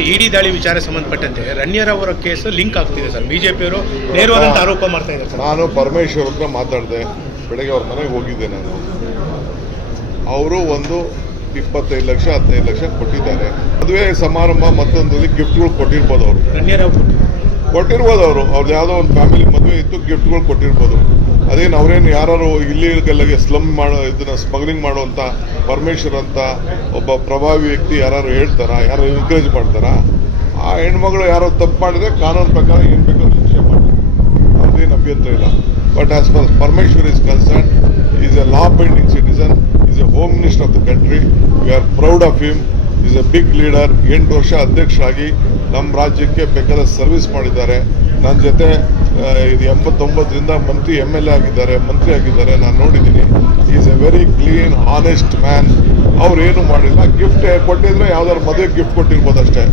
ಇಡಿ ದಾಳಿ ವಿಚಾರ ಸಂಬಂಧಪಟ್ಟಂತೆ ರಣ್ಯರ್ ಅವರ ಕೇಸ್ ಲಿಂಕ್ ಆಗ್ತಿದೆ ಸರ್. ಬಿಜೆಪಿಯವರು ನೇರವಾದಂತ ಆರೋಪ ಮಾಡ್ತಾ ಇದ್ದಾರೆ ಸರ್. ನಾನು ಪರಮೇಶ್ವರ್ ಹತ್ರ ಮಾತಾಡಿದೆ, ಬೆಳಗ್ಗೆ ಅವ್ರ ಮನೆಗೆ ಹೋಗಿದ್ದೆ ನಾನು. ಅವರು ಒಂದು 25 ಲಕ್ಷ 15 ಲಕ್ಷ ಕೊಟ್ಟಿದ್ದಾರೆ. ಮದುವೆ ಸಮಾರಂಭ ಮತ್ತೊಂದಲ್ಲಿ ಗಿಫ್ಟ್ಗಳು ಕೊಟ್ಟಿರ್ಬೋದು. ಅವರು ರಣ್ಯರ್ ಅವರು ಕೊಟ್ಟಿರ್ಬೋದು. ಅವ್ರದ್ದು ಯಾವುದೋ ಒಂದು ಫ್ಯಾಮಿಲಿ ಮದುವೆ ಇತ್ತು, ಗಿಫ್ಟ್ಗಳು ಕೊಟ್ಟಿರ್ಬೋದು. ಅದೇನು ಅವರೇನು ಯಾರು ಇಲ್ಲಿಗೆಲ್ಲಗೆ ಸ್ಲಮ್ ಮಾಡೋ ಇದನ್ನ ಸ್ಮಗ್ಲಿಂಗ್ ಮಾಡುವಂತ ಪರಮೇಶ್ವರ್ ಅಂತ ಒಬ್ಬ ಪ್ರಭಾವಿ ವ್ಯಕ್ತಿ ಯಾರು ಹೇಳ್ತಾರಾ, ಯಾರು ಎನ್ಕರೇಜ್ ಮಾಡ್ತಾರಾ? ಆ ಹೆಣ್ಮಗಳು ಯಾರೋ ತಪ್ಪು ಮಾಡಿದ್ರೆ ಕಾನೂನು ಪ್ರಕಾರ ಏನ್ ಬೇಕಾದ್ರೂ ಶಿಕ್ಷೆ ಮಾಡ್ತಾರೆ, ಅದೇನು ಅಭ್ಯಂತರ ಇಲ್ಲ. But as for Parameshwar is concern, is a law binding citizen, is a home minister of the country. We are proud of him. Is a big leader. 8 ವರ್ಷ ಅಧ್ಯಕ್ಷರಾಗಿ ನಮ್ಮ ರಾಜ್ಯಕ್ಕೆ ಬೇಕಾದ ಸರ್ವಿಸ್ ಮಾಡಿದ್ದಾರೆ. ನನ್ನ ಜೊತೆ ಇದು 89ರಿಂದ ಮಂತ್ರಿ MLA ಆಗಿದ್ದಾರೆ, ಮಂತ್ರಿ ಆಗಿದ್ದಾರೆ. ನಾನು ನೋಡಿದ್ದೀನಿ. Is A very clean honest man. ಅವ್ರೇನು ಮಾಡಿಲ್ಲ. ಗಿಫ್ಟ್ ಕೊಟ್ಟಿದ್ರೆ ಯಾವ್ದಾದ್ರು ಮದುವೆ ಗಿಫ್ಟ್ ಕೊಟ್ಟಿರ್ಬೋದು ಅಷ್ಟೇ.